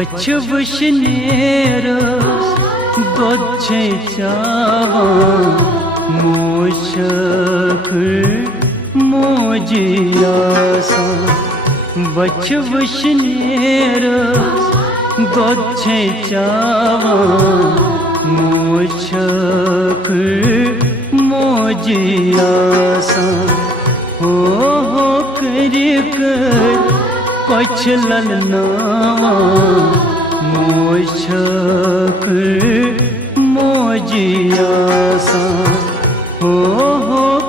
बच वशनेरस दोच्छे चावा मोशखर मोजियासा बच वशनेरस दोच्छे चावा मोशखर मोजियासा हो कर कछ ललनावा मोशखर मोजियासा हो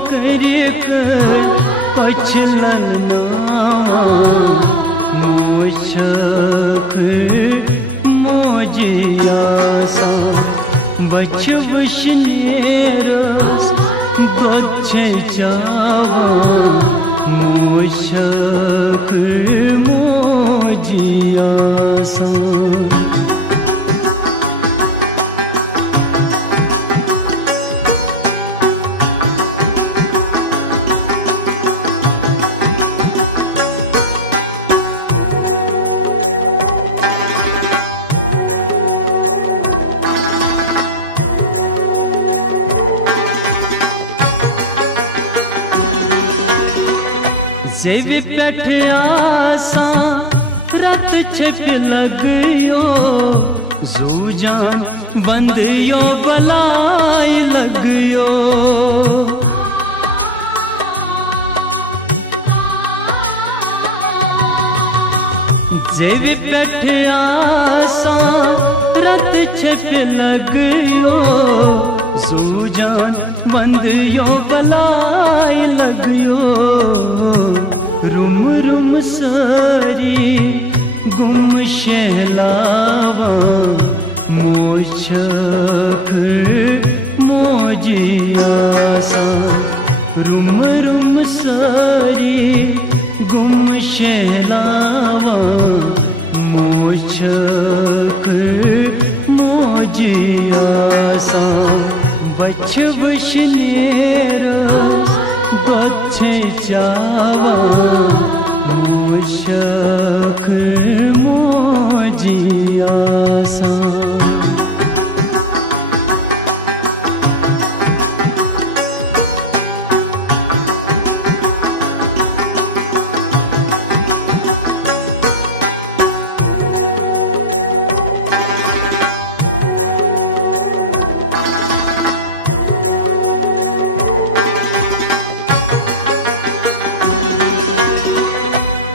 कर कछ ललनावा मोशखर मोजियासा बच वशनेरस दोच्छे चावा मोशखर मोजियासा। जेव पेठ आसा रत छिप लगयो जूजान बंदियो बलाई लगयो जेव पेठ आसा रत छिप लगयो जूजान बंदियो बलाई लगयो रुम रुम सारी गुम शहलावा मोशखर मोजियासा रुम रुम सारी गुम शहलावा मोशखर मोजियासा बच वशनेरस दोच्छे चावा मोशखर मोजियासा।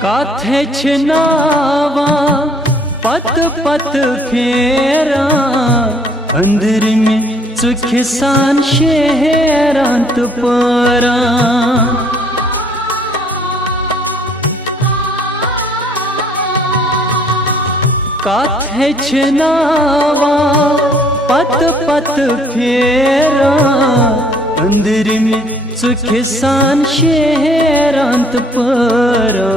काथे छनावा पत पत फेरा अंदर में सुखसान शहरांत परा काथे छनावा पत पत फेरा अंदर में सुखसान शहरांत परा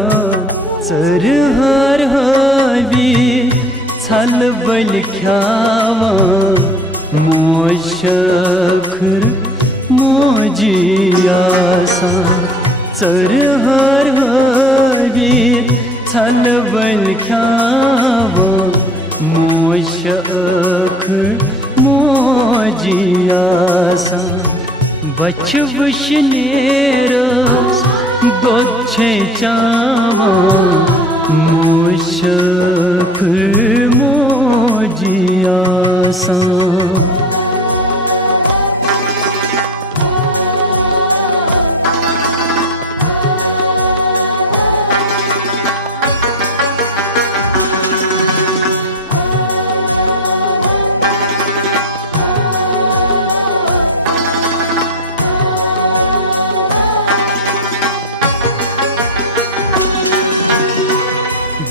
सर हर हवी छल बल ख्यावा मोशखर मोजियासा सर हर हवी छल बल ख्यावा मोशखर मोजियासा बच वशनेरस दोच्छे चावा मोशखर मोजियासा।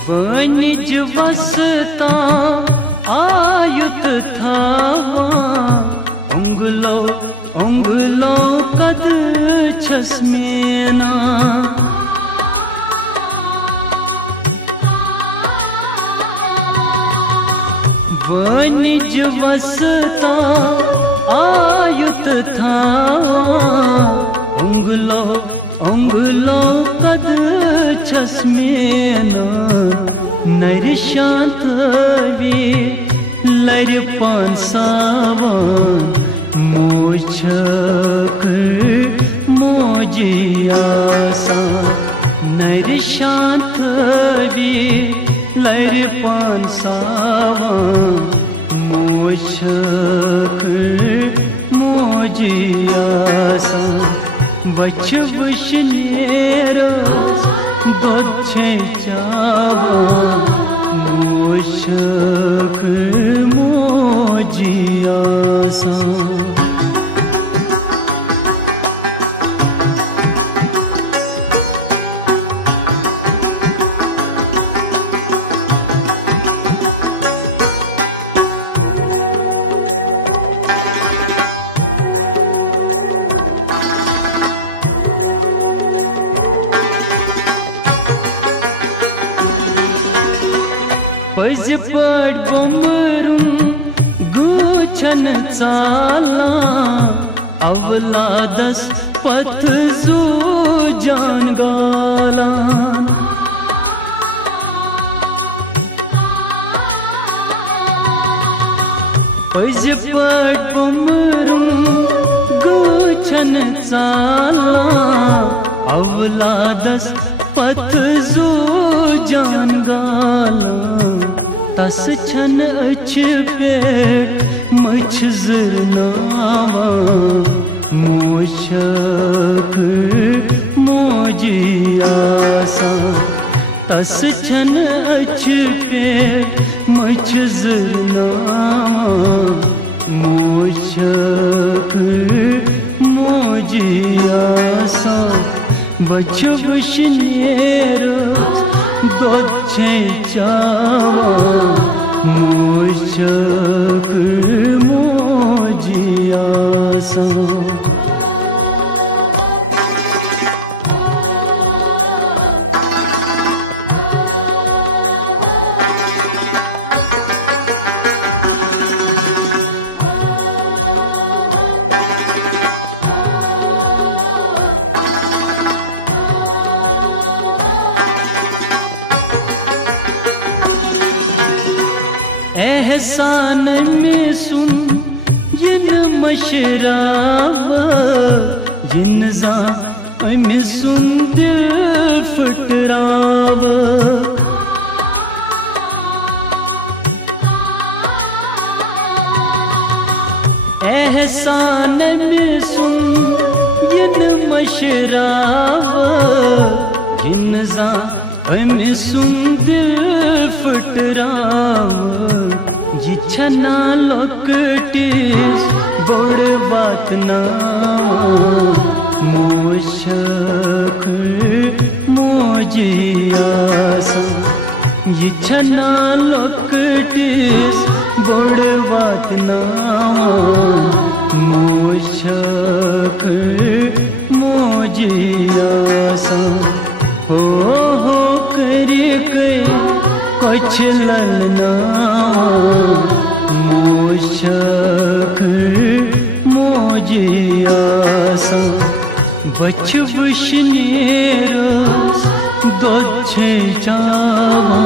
वनिज वसता आयुत थावा उंगलो उंगलो कद छसमेना वनिज वसता आयुत थावा उंगलो उंगलो कद छसमेना नर शांत वी लर पांसावान मोछक मोजियासा नर शांत वी लर पांसावान मोछक मोजियासा बच वशनेरस दोछे चावा मोशक मोजियासा पज पड़ बमरुन गुछन चाला अवलादस पथ जू जान गालान पज पड़ बमरुन गुछन चाला अवलादस पथ जू जान गालान तस छन अच पेट मछ जरनावा मोशक मोजियासा तस छन अच पेट मछ जरनावा मोशक मोजियासा बच वशनेरस दोछे चावा मोशक मोजियासा एहसान में सुन जिन मशराव जिन जा में सुन दिल फटराव एहसान में सुन जिन मशराव जिन जा में सुन दिल फटराव जिछना लोकटिस बड़ बात ना मोशक मोजियासा जिछना लोकटिस बड़ बात ना मोशक मोजियासा हो करी कई कुछ ललना मोशक मोजियासा बच वशनेरस दोछे चावा